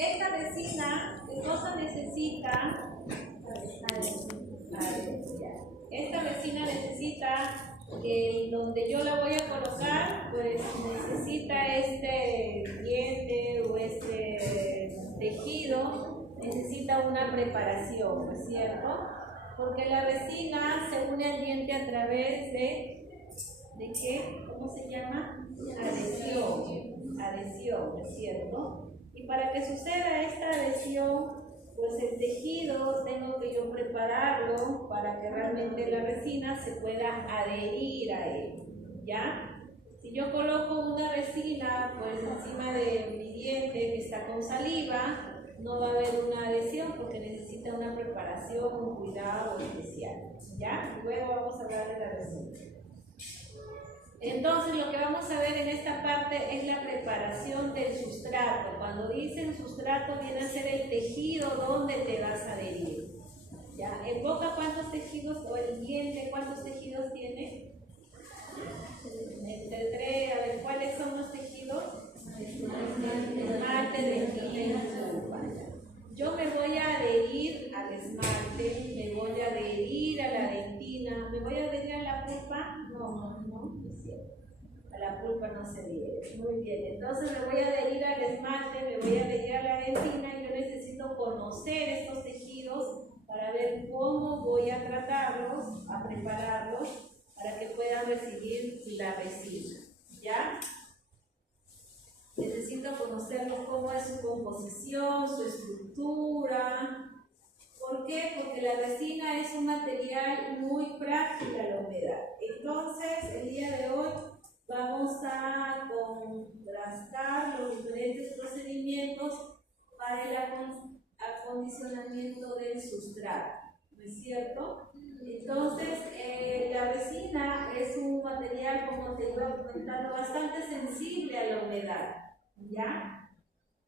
esta resina, ¿qué cosa necesita? Esta resina necesita que donde yo la voy a colocar, pues necesita este diente o este tejido, necesita una preparación, ¿no es cierto? Porque la resina se une al diente a través ¿de qué? ¿Cómo se llama? Adhesión, ¿no es cierto? Y para que suceda esta adhesión, pues el tejido tengo que yo prepararlo para que realmente la resina se pueda adherir a él, ¿ya? Si yo coloco una resina pues encima de mi diente que está con saliva, no va a haber una adhesión porque necesita una preparación, un cuidado especial, ¿ya? Luego vamos a hablar de la resina. Entonces lo que vamos a ver en esta parte es la preparación del sustrato. Cuando dicen sustrato viene a ser el tejido donde te vas a adherir. ¿Ya? ¿En boca cuántos tejidos, o el diente cuántos tejidos tiene? Entre tres, a ver, ¿cuáles son los tejidos? Esmalte, dentina, pulpa. Yo me voy a adherir al esmalte, me voy a adherir a la dentina, ¿me voy a adherir a la pulpa? No. A la pulpa no se adhiere. Muy bien, entonces me voy a adherir al esmalte, me voy a adherir a la dentina y yo necesito conocer estos tejidos para ver cómo voy a tratarlos, a prepararlos para que puedan recibir la resina. ¿Ya? Necesito conocerlos cómo es su composición, su estructura. ¿Por qué? Porque la resina es un material muy frágil a la humedad. Entonces, el día de hoy vamos a contrastar los diferentes procedimientos para el acondicionamiento del sustrato, ¿no es cierto? Entonces, la resina es un material, como te iba comentando, bastante sensible a la humedad, ¿ya?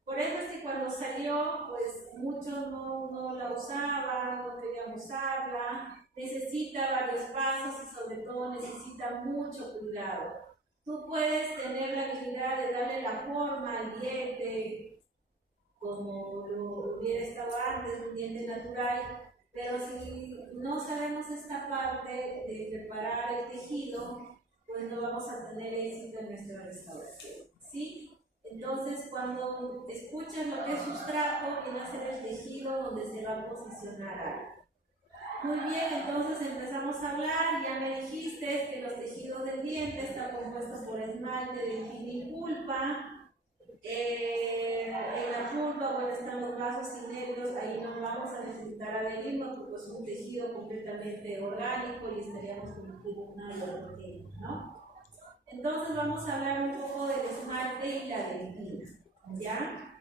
Por eso es que cuando salió, pues muchos no la usaban, no querían usarla, necesita varios pasos y sobre todo necesita mucho cuidado. Tú puedes tener la habilidad de darle la forma al diente, como lo hubiera estado antes, un diente natural, pero si no sabemos esta parte de preparar el tejido, pues no vamos a tener éxito en nuestra restauración, ¿sí? Entonces, cuando escuchan lo que es sustrato, viene a ser el tejido donde se va a posicionar algo. Muy bien, entonces empezamos a hablar. Ya me dijiste que los tejidos del diente están compuestos por esmalte, dentina y pulpa. En la pulpa, bueno, están los vasos y nervios. Ahí no vamos a necesitar adherirnos porque es un tejido completamente orgánico y estaríamos cometiendo un algo pequeño, ¿no? Entonces vamos a hablar un poco del esmalte y la dentina, ¿ya?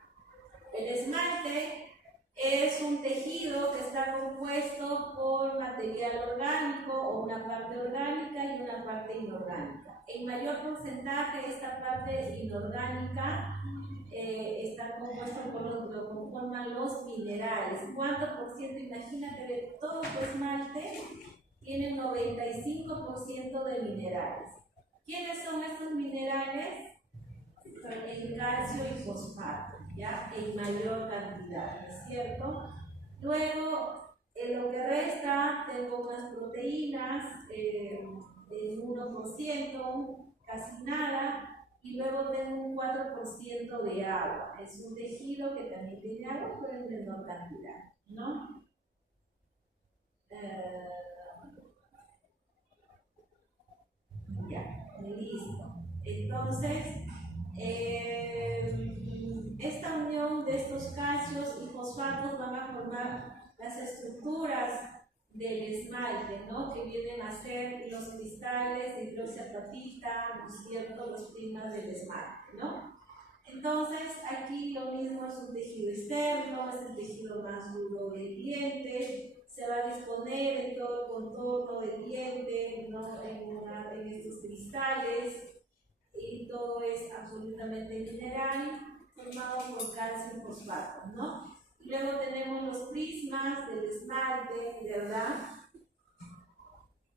El esmalte es un tejido que está compuesto por material orgánico o una parte orgánica y una parte inorgánica. En mayor porcentaje esta parte inorgánica está compuesta por lo que conforman los minerales. ¿Cuánto por ciento? Imagínate, de todo tu esmalte tiene 95% de minerales. ¿Quiénes son estos minerales? El calcio y fosfato, ¿ya? En mayor cantidad, ¿no es cierto? Luego, en lo que resta, tengo unas proteínas, el 1%, casi nada, y luego tengo un 4% de agua. Es un tejido que también tiene agua, pero en menor cantidad, ¿no? Ya, listo. Entonces, esta unión de estos calcios y fosfatos van a formar las estructuras del esmalte, ¿no? Que vienen a ser los cristales de hidroxiapatita, ¿no es cierto? Los prismas del esmalte, ¿no? Entonces, aquí lo mismo es un tejido externo, es el tejido más duro del diente, se va a disponer en todo el contorno del diente, ¿no? en estos cristales, y todo es absolutamente mineral, formado por calcio y fosfato, ¿no? Y luego tenemos los prismas del esmalte, ¿verdad?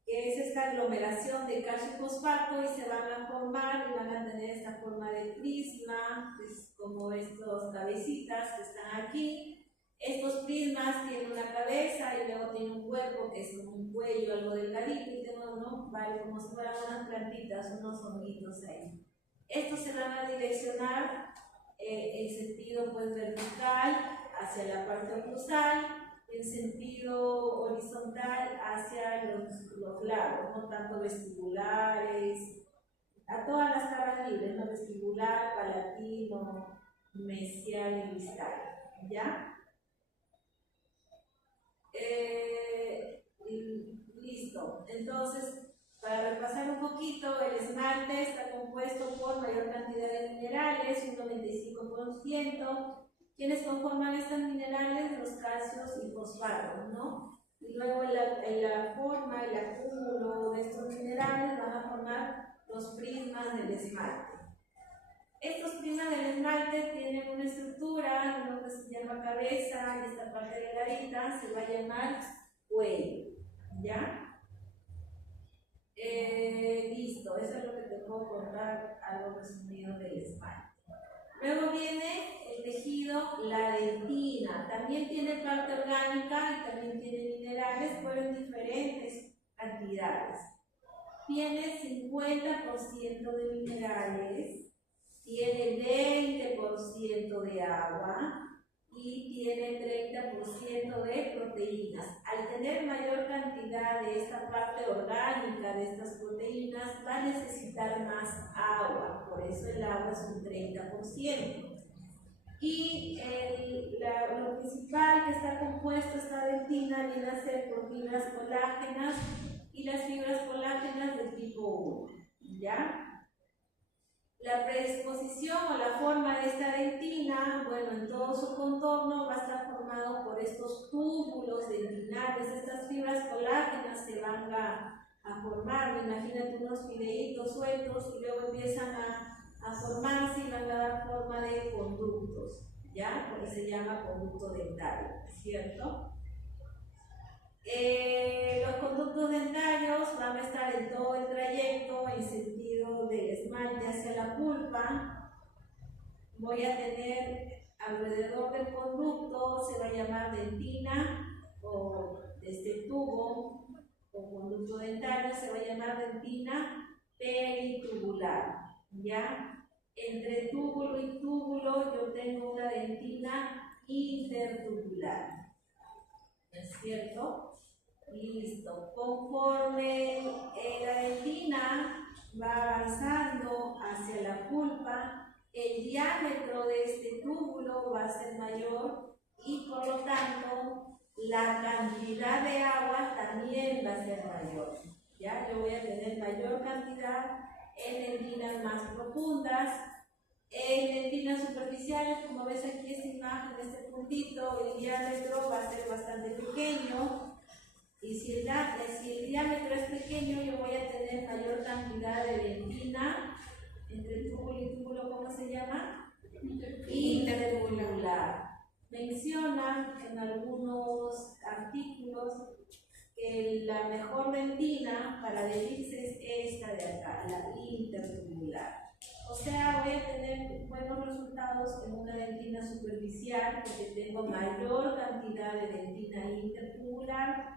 que es esta aglomeración de calcio y fosfato, y se van a formar y van a tener esta forma de prisma, es como estos cabecitas que están aquí. Estos prismas tienen una cabeza y luego tienen un cuerpo que es como un cuello, algo delgadito, y tengo, ¿no? Vale, como si fueran unas plantitas, unos honguitos ahí. Estos se van a direccionar en sentido pues vertical hacia la parte oclusal, en sentido horizontal hacia los lados, no tanto vestibulares, a todas las caras libres, ¿no? Vestibular, palatino, mesial y distal, ¿ya? Listo. Entonces, para repasar un poquito, el esmalte está compuesto por mayor cantidad de minerales, un 95%. ¿Quiénes conforman estos minerales? Los calcios y fosfatos, ¿no? Y luego la forma, el acúmulo de estos minerales van a formar los prismas del esmalte. Estos prismas del esmalte tienen una estructura, uno que se llama cabeza, y esta parte delgadita se va a llamar cuello, ¿ya? Listo, eso es lo que te puedo contar, algo resumido del esmalte. Luego viene el tejido, la dentina. También tiene parte orgánica y también tiene minerales, pero en diferentes cantidades. Tiene 50% de minerales, tiene 20% de agua y tiene 30% de proteínas. Al tener mayor cantidad de esta parte orgánica de estas proteínas, va a necesitar más agua, por eso el agua es un 30%. Y lo principal que está compuesto esta dentina viene a ser por fibras colágenas y las fibras colágenas del tipo 1, ¿ya? La predisposición o la forma de esta dentina, bueno, en todo su contorno va a estar formado por estos túbulos dentinales. Estas fibras colágenas se van a formar, imagínate unos fideitos sueltos y luego empiezan a formarse y van a dar forma de conductos, ¿ya? Por eso se llama conducto dentario, ¿cierto? Los conductos dentarios van a estar en todo el trayecto en sentido del esmalte hacia la pulpa. Voy a tener alrededor del conducto, se va a llamar dentina, o este tubo o conducto dentario se va a llamar dentina peritubular, ¿ya? Entre túbulo y túbulo yo tengo una dentina intertubular, ¿es cierto? Listo. Conforme la dentina va avanzando hacia la pulpa, el diámetro de este túbulo va a ser mayor y por lo tanto la cantidad de agua también va a ser mayor. ¿Ya? Yo voy a tener mayor cantidad en dentinas más profundas. En dentinas superficiales, como ves aquí esta imagen, este puntito, el diámetro va a ser bastante pequeño. Y si el diámetro es pequeño, yo voy a tener mayor cantidad de dentina entre túbulo y túbulo, ¿cómo se llama? Intertubular. Menciona en algunos artículos que la mejor dentina para adherirse es esta de acá, la intertubular. O sea, voy a tener buenos resultados en una dentina superficial porque tengo mayor cantidad de dentina intertubular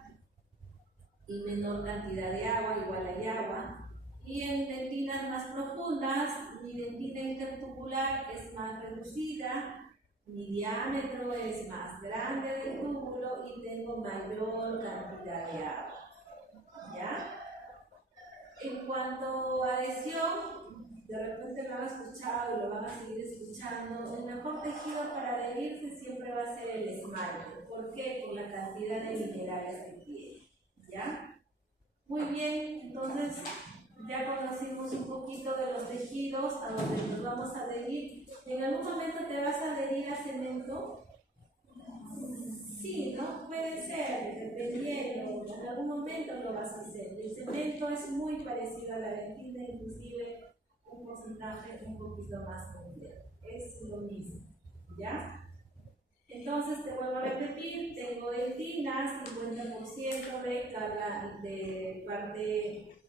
y menor cantidad de agua, igual hay agua. Y en dentinas más profundas, mi dentina intertubular es más reducida, mi diámetro es más grande del túbulo y tengo mayor cantidad de agua, ¿ya? En cuanto a adhesión, de repente lo han escuchado y lo van a seguir escuchando, el mejor tejido para adherirse siempre va a ser el esmalte. ¿Por qué? Por la cantidad de minerales que tiene, ¿ya? Muy bien, entonces ya conocimos un poquito de los tejidos a donde nos vamos a adherir. ¿En algún momento te vas a adherir a cemento? Sí, ¿no? Puede ser, dependiendo, en algún momento lo vas a hacer. El cemento es muy parecido a la dentina, inclusive un porcentaje un poquito más complejo. Es lo mismo, ¿ya? Entonces te vuelvo a repetir, tengo dentina, 50% de carga de parte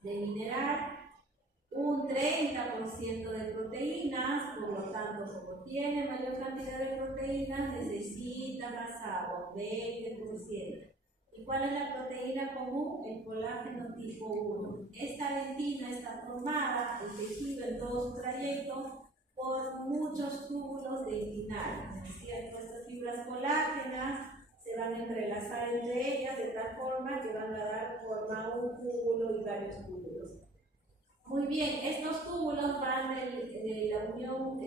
de mineral, un 30% de proteínas, por lo tanto, como tiene mayor cantidad de proteínas, necesita más agua, 20%. ¿Y cuál es la proteína común? El colágeno tipo 1. Esta dentina está formada, el tejido en todo su trayecto, por muchos túbulos dentinales. Es decir, nuestras fibras colágenas se van a entrelazar entre ellas de tal forma que van a dar forma a un túbulo y varios túbulos. Muy bien, estos túbulos van de la unión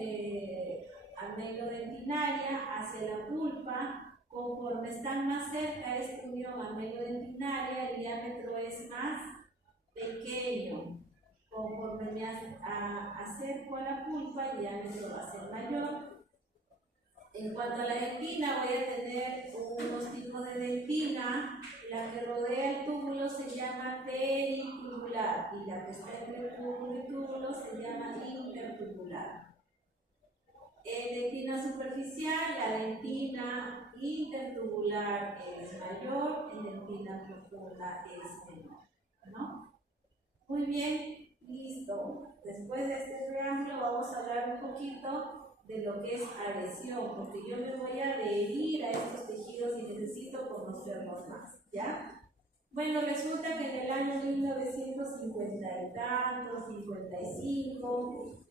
amelodentinaria hacia la pulpa. Conforme están más cerca de esta unión amelodentinaria, el diámetro es más pequeño. Conforme me acerco a la pulpa, el diámetro va a ser mayor. En cuanto a la dentina, voy a tener unos tipos de dentina. La que rodea el túbulo se llama peritubular y la que está entre el túbulo y túbulo se llama intertubular. En dentina superficial, la dentina intertubular es mayor, en dentina profunda es menor, ¿no? Muy bien, listo. Después de este preámbulo vamos a hablar un poquito de lo que es adhesión, porque yo me voy a adherir a estos tejidos y necesito conocerlos más, ¿ya? Bueno, resulta que en el año 1950 y tanto, 55,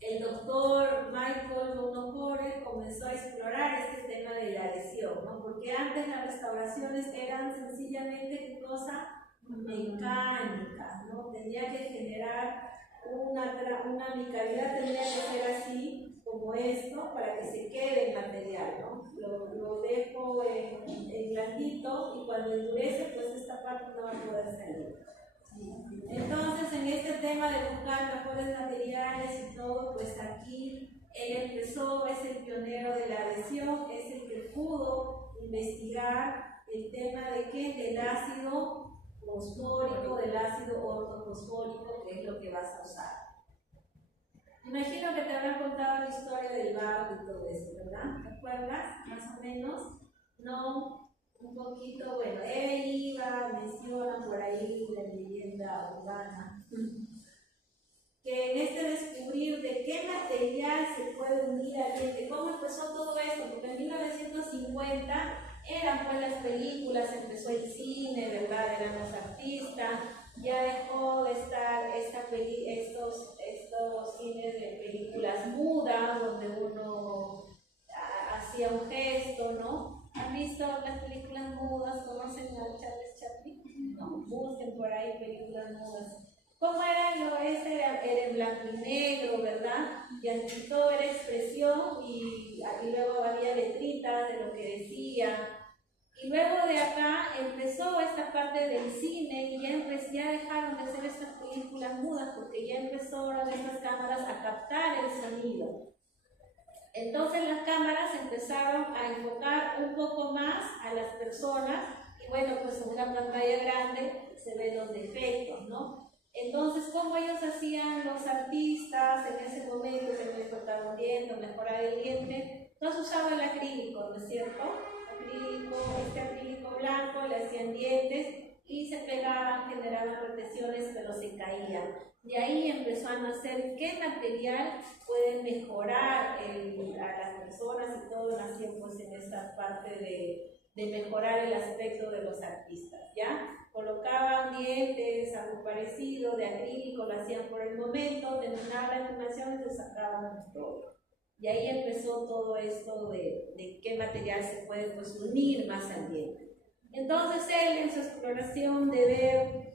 el doctor Michael Monocore comenzó a explorar este tema de la adhesión, ¿no? Porque antes las restauraciones eran sencillamente cosas mecánicas, ¿no? Tenía que generar una amicalidad, tenía que ser así como esto para que se quede el material, ¿no? Lo dejo en blandito y cuando endurece, pues esta parte no va a poder salir. Entonces, en este tema de buscar mejores materiales y todo, pues aquí él empezó, es el pionero de la adhesión, es el que pudo investigar el tema de qué, del ácido fosfórico, del ácido ortofosfórico, que es lo que vas a usar. Imagino que te habrán contado la historia del barco y todo eso, ¿verdad? ¿Te acuerdas? Más o menos. No. Un poquito, bueno, él iba, menciona por ahí la leyenda urbana, que en este descubrir de qué material se puede unir al diente, cómo empezó todo esto, porque en 1950 eran pues las películas, empezó el cine, ¿verdad? Eran los artistas, ya dejó de estar estos cines de películas mudas, donde uno hacía un gesto, ¿no? ¿Han visto las películas mudas? ¿Conocen a Charles Chaplin? No, busquen por ahí películas mudas. ¿Cómo era lo ese? Era en blanco y negro, ¿verdad? Y aquí todo era expresión y luego había letritas de lo que decía. Y luego de acá empezó esta parte del cine y ya dejaron de hacer estas películas mudas porque ya empezaron estas cámaras a captar el sonido. Entonces las cámaras empezaron a enfocar un poco más a las personas y bueno, pues en una pantalla grande se ven los defectos, ¿no? Entonces, ¿cómo ellos hacían los artistas en ese momento? Se les cortaba un diente, mejorar el diente. Entonces usaban el acrílico, ¿no es cierto? Este acrílico blanco, le hacían dientes y se pegaban, generaban protecciones, pero se caían. De ahí empezó a nacer qué material puede mejorar a las personas y todo nació pues en esta parte de mejorar el aspecto de los artistas, ¿ya? Colocaban dientes, algo parecido, de acrílico, lo hacían por el momento, terminaban la animación y se sacaban todo. Y ahí empezó todo esto de qué material se puede pues unir más al diente. Entonces él en su exploración de ver,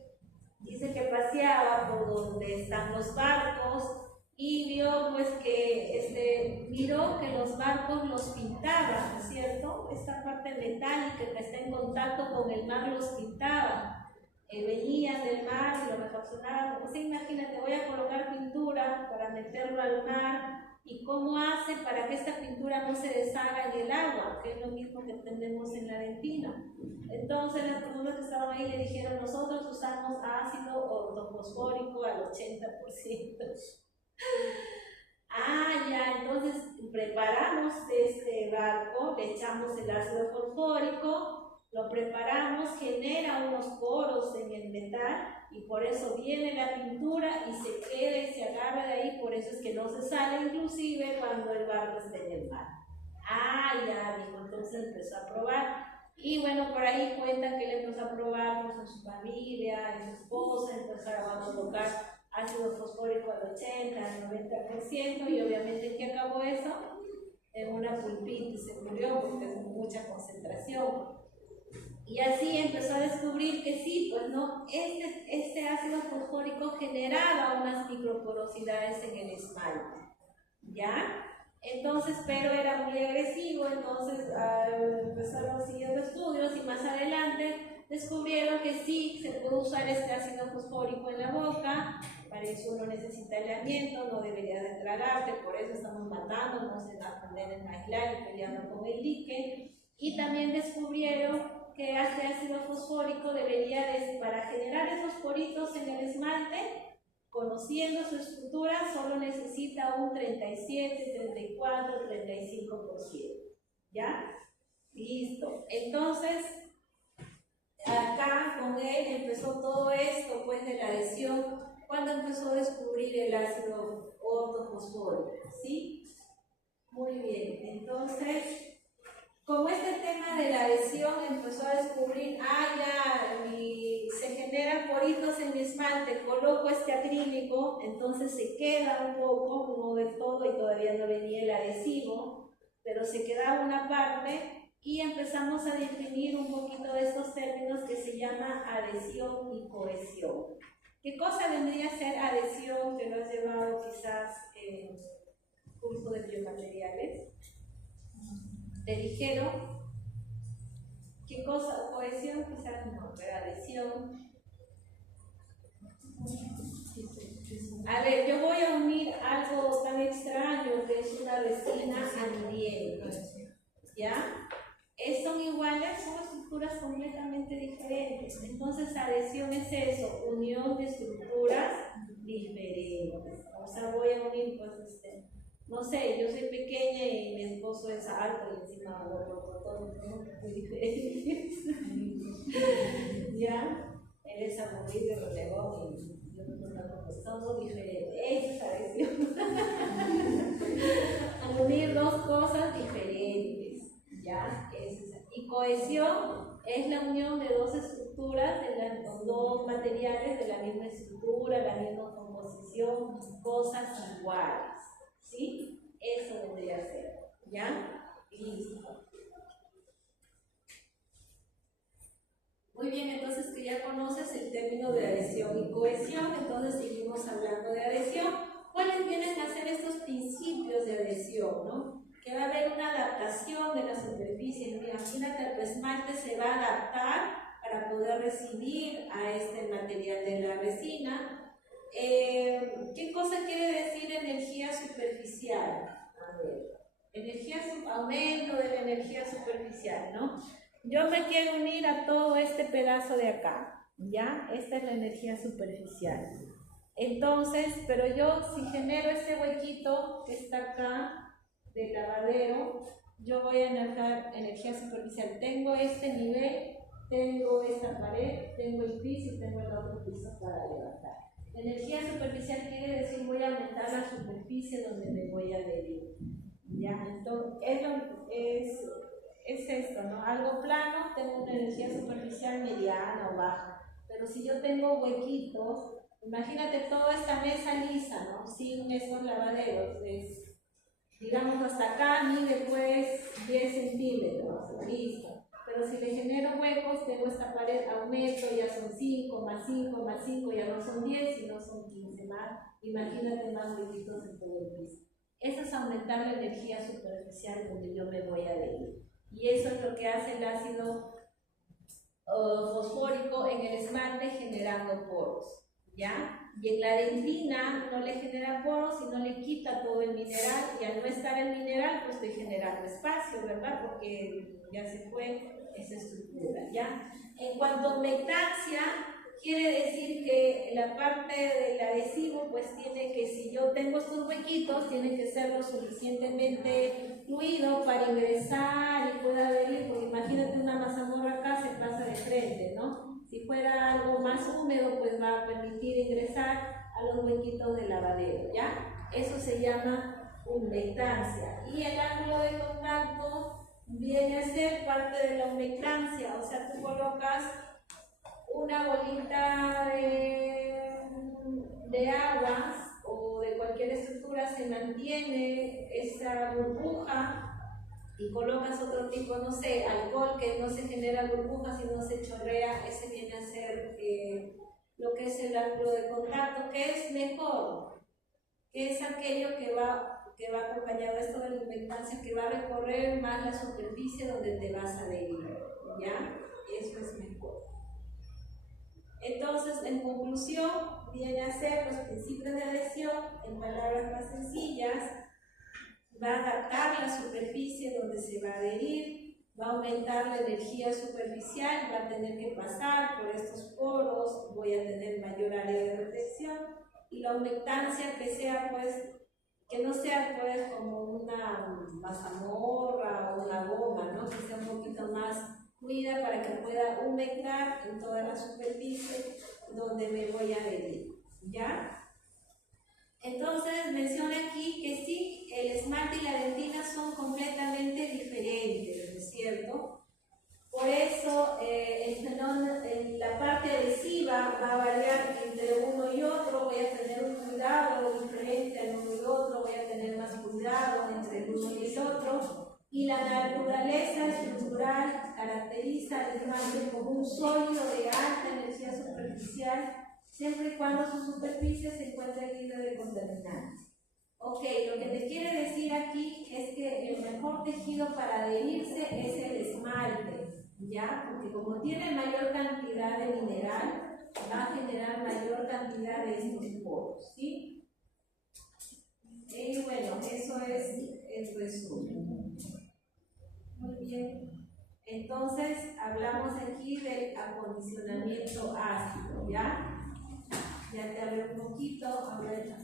dice que paseaba por donde están los barcos y vio pues que miró que los barcos los pintaban, ¿no es cierto? Esta parte metálica que está en contacto con el mar los pintaba. Venían del mar y lo refaccionaban. Pues imagínate, voy a colocar pintura para meterlo al mar. ¿Y cómo hace para que esta pintura no se deshaga en el agua? Que es lo mismo que tenemos en la dentina. Entonces las personas que estaban ahí le dijeron, nosotros usamos ácido ortofosfórico al 80%. Ah, ya, entonces preparamos este barco le echamos el ácido fosfórico, lo preparamos, genera unos poros en el metal y por eso viene la pintura y se queda y se agarra de ahí, por eso es que no se sale inclusive cuando el barro está en el mar. Ah, ya, dijo, entonces empezó a probar. Y bueno, por ahí cuentan que él empezó a probar pues, en su familia, en su esposa, empezaron a colocar ácido fosfórico al 80, al 90%, y obviamente ¿en qué acabó eso? En una pulpitis, se murió porque es mucha concentración. Y así empezó a descubrir que sí, pues no, este ácido fosfórico generaba unas microporosidades en el esmalte, ¿ya? Entonces, pero era muy agresivo, entonces empezaron siguiendo estudios y más adelante descubrieron que sí se puede usar este ácido fosfórico en la boca, para eso uno necesita aislamiento, no debería de tragarte, por eso estamos matándonos en la manera en aislar y peleando con el líquen. Y también descubrieron que este ácido fosfórico debería para generar esos poritos en el esmalte, conociendo su estructura, solo necesita un 37, 34, 35%. ¿Ya? Listo. Entonces, acá con él empezó todo esto, pues, de la adhesión, cuando empezó a descubrir el ácido ortofosfórico, ¿sí? Muy bien. Entonces, como este tema de la adhesión empezó a descubrir, se generan poritos en mi esmalte, coloco este acrílico, entonces se queda un poco, no del todo y todavía no venía el adhesivo, pero se queda una parte y empezamos a definir un poquito de estos términos que se llama adhesión y cohesión. ¿Qué cosa vendría a ser adhesión que lo has llevado quizás en curso de biomateriales? ¿Te dijeron? ¿Qué cosa? Cohesión quizás no, pero adhesión. A ver, yo voy a unir algo tan extraño que es una resina anhidriente. ¿Ya? Son iguales, son estructuras completamente diferentes. Entonces, adhesión es eso, unión de estructuras diferentes. O sea, voy a unir, pues, no sé, yo soy pequeña y mi esposo es alto y encima todo muy diferente. ¿Ya? Él es aburrido, relegón y yo no todo diferente. Esa es adhesión. Unir dos cosas diferentes. ¿Ya? Y cohesión es la unión de dos estructuras, con dos materiales de la misma estructura, la misma composición, cosas iguales. ¿Sí? Eso vendría a ser. ¿Ya? Listo. Muy bien, entonces que ya conoces el término de adhesión y cohesión, entonces seguimos hablando de adhesión. ¿Cuáles vienen a ser estos principios de adhesión, no? Que va a haber una adaptación de la superficie. Imagínate, tu esmalte se va a adaptar para poder recibir a este material de la resina. ¿Qué cosa quiere decir energía superficial? A ver, aumento de la energía superficial, ¿no? Yo me quiero unir a todo este pedazo de acá, ¿ya? Esta es la energía superficial. Entonces, pero yo si genero este huequito que está acá, de lavadero, yo voy a generar energía superficial. Tengo este nivel, tengo esta pared, tengo el piso y tengo el otro piso para levantar. Energía superficial quiere decir voy a aumentar la superficie donde me voy a adherir. ¿Ya? Entonces, es esto, ¿no? Algo plano, tengo una energía superficial mediana o baja. Pero si yo tengo huequitos, imagínate toda esta mesa lisa, ¿no? Sin estos lavaderos, digamos hasta acá, mide pues 10 centímetros, listo. Pero si le genero huecos, tengo esta pared, aumento, ya son 5, más 5, más 5, ya no son 10, sino son 15 más. Imagínate más huequitos en todo el piso. Eso es aumentar la energía superficial donde yo me voy a adherir. Y eso es lo que hace el ácido fosfórico en el esmalte generando poros. ¿Ya? Y en la dentina no le genera poros, sino le quita todo el mineral, y al no estar el mineral, pues estoy generando espacio, ¿verdad? Porque ya se fue esa estructura, ¿ya? En cuanto a humectancia, quiere decir que la parte del adhesivo, pues tiene que, si yo tengo estos huequitos, tiene que ser lo suficientemente fluido para ingresar y pueda adherir, porque imagínate una mazamorra acá se pasa de frente, ¿no? Si fuera algo más húmedo, pues va a permitir ingresar a los huequitos del lavadero, ¿ya? Eso se llama humectancia. Y el ángulo de contacto viene a ser parte de la humectancia, o sea, tú colocas una bolita de agua o de cualquier estructura, se mantiene esa burbuja y colocas otro tipo, no sé, alcohol que no se genera burbujas y no se chorrea, ese viene a ser lo que es el ángulo de contacto, que es mejor, que es aquello que va acompañado de esto de la humectancia, que va a recorrer más la superficie donde te vas a adherir, ¿ya? Eso es mejor. Entonces, en conclusión, viene a ser los principios de adhesión, en palabras más sencillas, va a adaptar la superficie donde se va a adherir, va a aumentar la energía superficial, va a tener que pasar por estos poros, voy a tener mayor área de reflexión, y la humectancia que no sea pues como una mazamorra o una goma, ¿no? Que sea un poquito más fluida para que pueda humectar en toda la superficie donde me voy a adherir, ¿ya? Entonces menciona aquí que sí, el esmalte y la dentina son completamente diferentes, ¿no es cierto? Por eso la parte adhesiva va a variar entre uno y otro, voy a tener un cuidado diferente al uno y otro, voy a tener más cuidado entre el uno y el otro, y la naturaleza estructural caracteriza al esmalte como un sólido de alta energía superficial, siempre y cuando su superficie se encuentre libre de contaminantes. Ok, lo que te quiere decir aquí es que el mejor tejido para adherirse es el esmalte, ¿ya? Porque como tiene mayor cantidad de mineral, va a generar mayor cantidad de estos poros, ¿sí? Y bueno, eso es el resumen. Muy bien. Entonces, hablamos aquí del acondicionamiento ácido, ¿ya? Ya te hablé un poquito, a ver.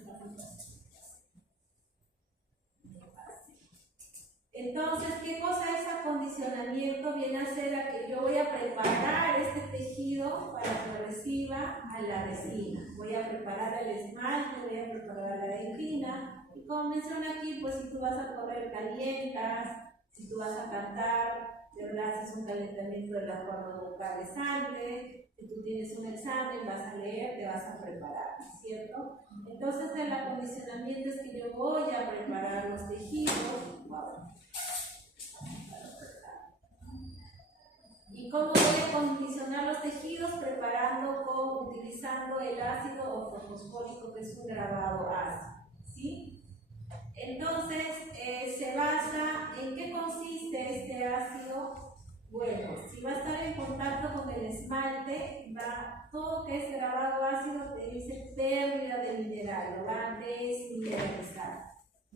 Entonces, ¿qué cosa es acondicionamiento? Viene a ser a que yo voy a preparar este tejido para que reciba a la resina. Voy a preparar el esmalte, voy a preparar la dentina. Y como menciona aquí, pues si tú vas a correr calientas, si tú vas a cantar, de verdad haces un calentamiento de la forma vocal de sangre, si tú tienes un examen, vas a leer, te vas a preparar, ¿cierto? Entonces el acondicionamiento es que yo voy a preparar los tejidos. Wow. ¿Y cómo voy a acondicionar los tejidos? Utilizando el ácido ortofosfórico, que es un grabado ácido, ¿sí? Entonces, se basa en qué consiste este ácido. Bueno, si va a estar en contacto con el esmalte, todo que es grabado ácido te dice pérdida de mineral, lo va a desmineralizar.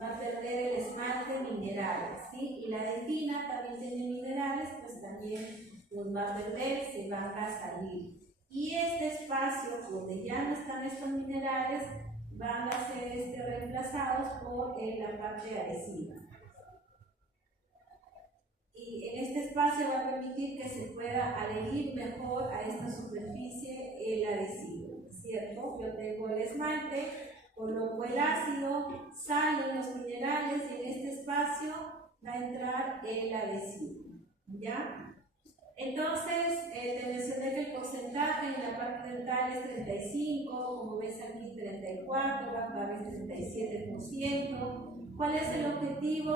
Va a perder el esmalte minerales, ¿sí? Y la dentina también tiene minerales, pues también los va a perder, se van a salir. Y este espacio donde ya no están estos minerales van a ser reemplazados por la parte adhesiva. Y en este espacio va a permitir que se pueda adherir mejor a esta superficie el adhesivo, ¿cierto? Yo tengo el esmalte, coloco el ácido, salen los minerales y en este espacio va a entrar el adhesivo, ¿ya? Entonces, te mencioné que el porcentaje en la parte dental es 35, como ves aquí 34, acá ves 37%. ¿Cuál es el objetivo?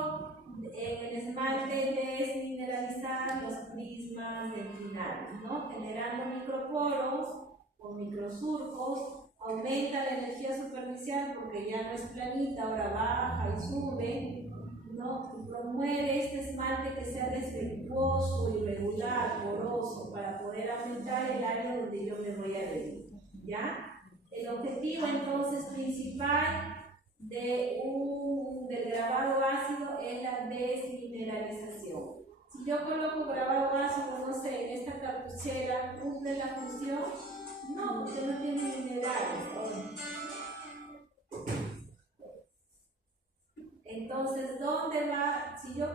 En el esmalte desmineralizar los prismas dentinales, ¿no? Generando microporos o microsurcos, aumenta la energía superficial porque ya no es planita, ahora baja y sube, ¿no? Y promueve este esmalte que sea defectuoso, irregular, poroso, para poder aumentar el área donde yo me voy a adherir, ¿ya? El objetivo entonces principal del grabado ácido es la desmineralización. Si yo coloco grabado ácido, no sé, en esta cartuchera, ¿cumple la función? No, porque no tiene minerales. Entonces, Entonces, ¿dónde va? Si yo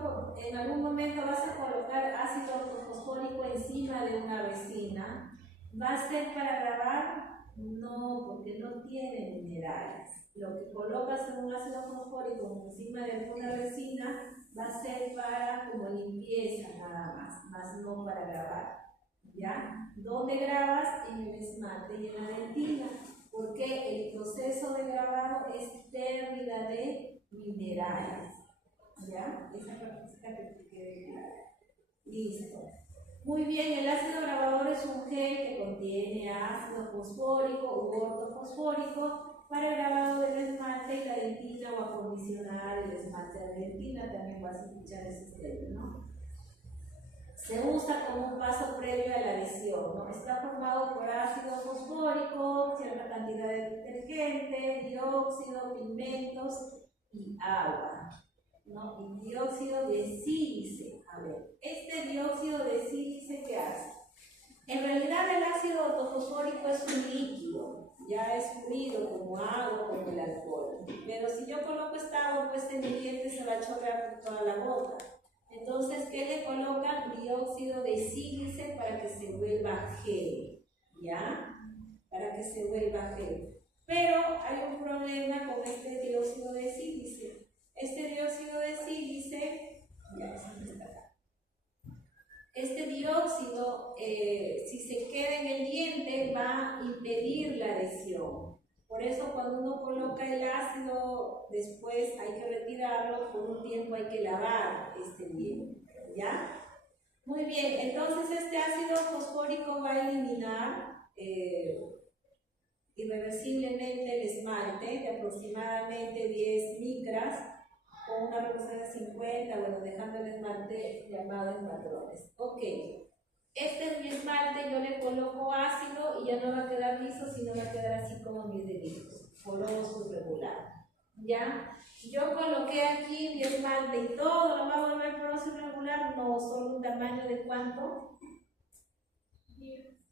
en algún momento vas a colocar ácido ortofosfórico encima de una resina, ¿va a ser para grabar? No, porque no tiene minerales. Lo que colocas en un ácido fosfórico encima de alguna resina va a ser para como limpieza nada más no para grabar. ¿Ya? ¿Dónde grabas? En el esmalte y en la dentina, porque el proceso de grabado es pérdida de minerales. ¿Ya? Esa es la cosita que te quede clara. Listo. Muy bien, el ácido grabador es un gel que contiene ácido fosfórico u ortofosfórico para el grabado del esmalte y la dentina o acondicionar el esmalte de la dentina. También vas a escuchar ese término, ¿no? Se usa como un paso previo a la adhesión, ¿no? Está formado por ácido fosfórico, cierta cantidad de detergente, dióxido, pigmentos y agua, ¿no? Y dióxido de sílice. A ver, este dióxido de sílice, ¿qué hace? En realidad el ácido ortofosfórico es un líquido, ya es fluido como agua, como el alcohol. Pero si yo coloco esta agua, pues en mi diente se va a chorrear por toda la boca. Entonces, ¿qué le colocan? Dióxido de sílice para que se vuelva gel, ¿ya? Para que se vuelva gel. Pero hay un problema con este dióxido de sílice. Este dióxido de sílice, ya está acá. Este dióxido, si se queda en el diente, va a impedir la adhesión. Por eso cuando uno coloca el ácido, después hay que retirarlo, por un tiempo hay que lavar este diente, ¿ya? Muy bien, entonces este ácido fosfórico va a eliminar irreversiblemente el esmalte de aproximadamente 10 micras, con una reducción de 50, bueno, dejando el esmalte llamado en patrones. Ok. Este es mi esmalte, yo le coloco ácido y ya no va a quedar liso, sino va a quedar así como mis deditos, poroso, irregular. ¿Ya? Yo coloqué aquí mi esmalte y todo lo va a volver poroso, irregular, no, solo un tamaño de ¿cuánto?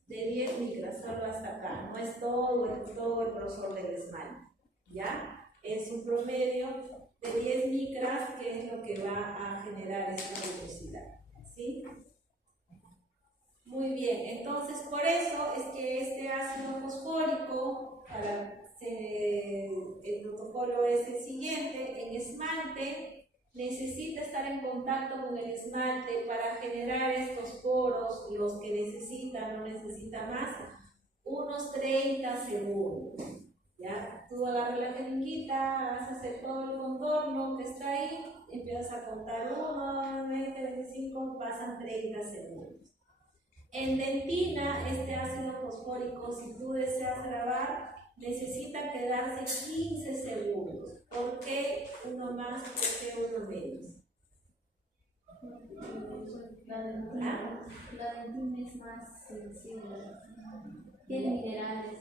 De 10 micras, solo hasta acá, no es todo el grosor del esmalte. ¿Ya? Es un promedio de 10 micras, que es lo que va a generar esta rugosidad. ¿Sí? Muy bien, entonces por eso es que este ácido fosfórico, el protocolo es el siguiente: en esmalte necesita estar en contacto con el esmalte para generar estos poros, los que necesita, no necesita más, unos 30 segundos. ¿Ya? Tú agarras la jeringuita, haces todo el contorno que está ahí, empiezas a contar 1, 20, 25, pasan 30 segundos. En dentina, este ácido fosfórico, si tú deseas grabar, necesita quedarse 15 segundos. ¿Por qué uno más? ¿Por qué uno menos? La dentina es más sensible. Tiene minerales.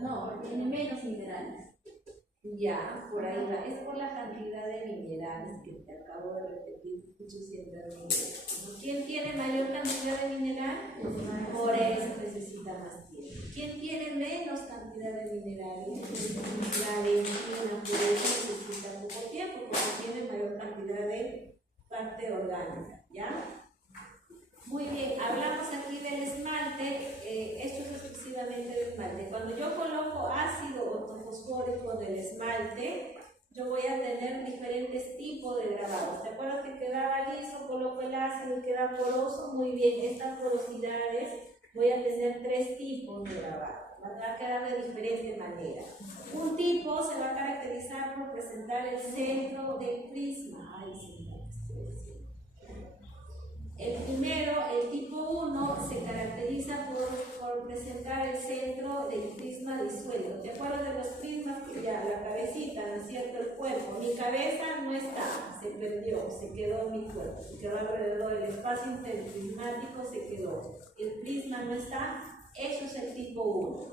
No, tiene menos minerales. Ya, por ahí va. Es por la cantidad de minerales que te acabo de repetir 800 minerales. ¿Quién tiene mayor cantidad de mineral? Por eso necesita más tiempo. ¿Quién tiene menos cantidad de minerales? La dentina, por eso necesita poco tiempo, porque tiene mayor cantidad de parte orgánica. ¿Ya? Muy bien, hablamos aquí del esmalte. Esto es exclusivamente del esmalte. Cuando yo coloco ácido ortofosfórico del esmalte, yo voy a tener diferentes tipos de grabados. ¿Te acuerdas que quedaba liso? Coloco el ácido y queda poroso. Muy bien, estas porosidades voy a tener 3 tipos de grabado. Van a quedar de diferente manera. Un tipo se va a caracterizar por presentar el centro del prisma. Ay, sí. El primero, el tipo 1, se caracteriza por presentar el centro del prisma disuelto. ¿Te acuerdas de los prismas? Ya, la cabecita, ¿no es cierto? El cuerpo. Mi cabeza no está, se perdió, se quedó en mi cuerpo, se quedó alrededor, el espacio interprismático se quedó. El prisma no está, eso es el tipo 1.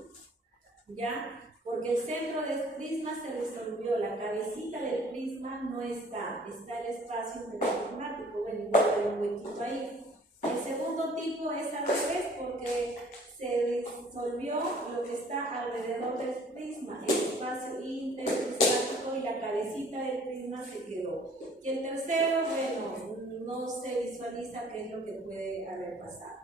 ¿Ya? Porque el centro del prisma se resolvió, la cabecita del prisma no está, está el espacio interprismático, bueno, igual hay un huequito ahí. El segundo tipo es al revés, porque se disolvió lo que está alrededor del prisma, el espacio interprismático y la cabecita del prisma se quedó. Y el tercero, bueno, no se visualiza qué es lo que puede haber pasado,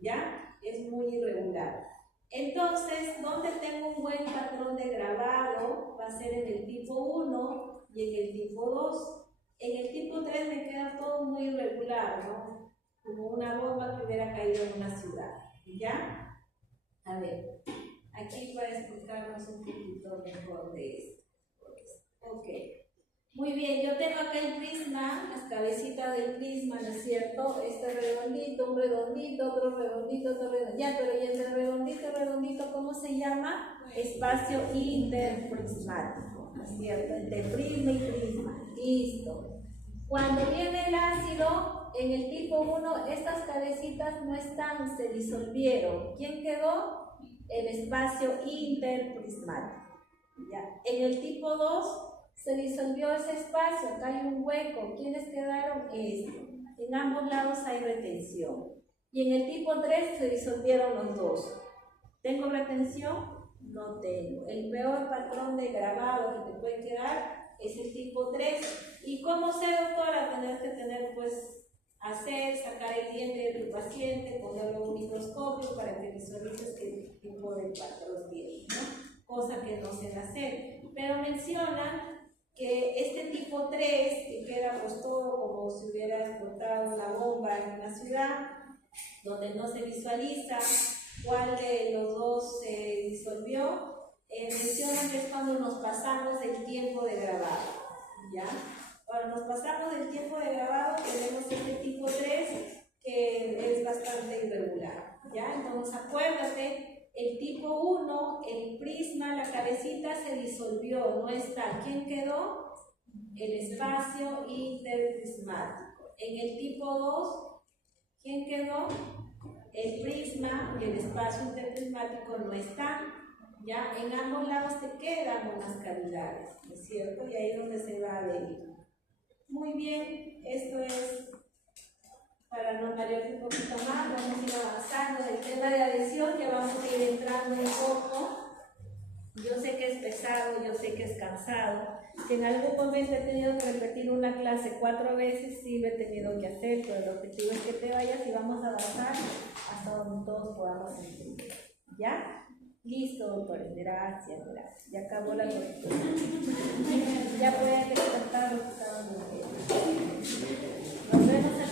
¿ya? Es muy irregular. Entonces, donde tengo un buen patrón de grabado va a ser en el tipo 1 y en el tipo 2. En el tipo 3 me queda todo muy irregular, ¿no? Como una bomba que hubiera caído en una ciudad, ¿ya? A ver, aquí para explicarnos un poquito mejor de esto. Ok. Muy bien, yo tengo acá el prisma, las cabecitas del prisma, ¿no es cierto? Este redondito, un redondito, otro redondito, otro redondito. Ya, pero ¿y entre redondito y redondito cómo se llama? Espacio interprismático, ¿no es cierto? Entre prisma y prisma. Listo. Cuando viene el ácido, en el tipo 1, estas cabecitas no están, se disolvieron. ¿Quién quedó? El espacio interprismático. ¿Ya? En el tipo 2, se disolvió ese espacio, acá hay un hueco. ¿Quiénes quedaron? Esto. En ambos lados hay retención. Y en el tipo 3 se disolvieron los dos. ¿Tengo retención? No tengo. El peor patrón de grabado que te puede quedar es el tipo 3. ¿Y cómo sé, doctora? Tener que tener, pues, sacar el diente de tu paciente, ponerlo en un microscopio para que visualices qué tipo de patrón tiene, ¿no? Cosa que no se hacer. Pero mencionan que este tipo 3, que queda pues todo como si hubiera explotado una bomba en una ciudad, donde no se visualiza cuál de los dos se disolvió, mencionan que es cuando nos pasamos del tiempo de grabado, ¿ya? Cuando nos pasamos del tiempo de grabado tenemos este tipo 3 que es bastante irregular, ¿ya? Entonces acuérdate, el tipo 1, el prisma, la cabecita se disolvió, no está. ¿Quién quedó? El espacio interprismático. En el tipo 2, ¿quién quedó? El prisma, el espacio interprismático no está. Ya en ambos lados te quedan unas cavidades, ¿no es cierto? Y ahí es donde se va a adherir. Muy bien, esto es para no marear un poquito más, vamos a ir avanzando del tema de adhesión, ya vamos a ir entrando un poco. Yo sé que es pesado, yo sé que es cansado. Si en algún momento he tenido que repetir una clase 4 veces, sí lo he tenido que hacer, pero el objetivo es que te vayas y vamos a avanzar hasta donde todos podamos entender. ¿Ya? Listo, doctores. Gracias, gracias. Ya acabó la lectura. Ya pueden descartar los que estaban en el. Nos vemos en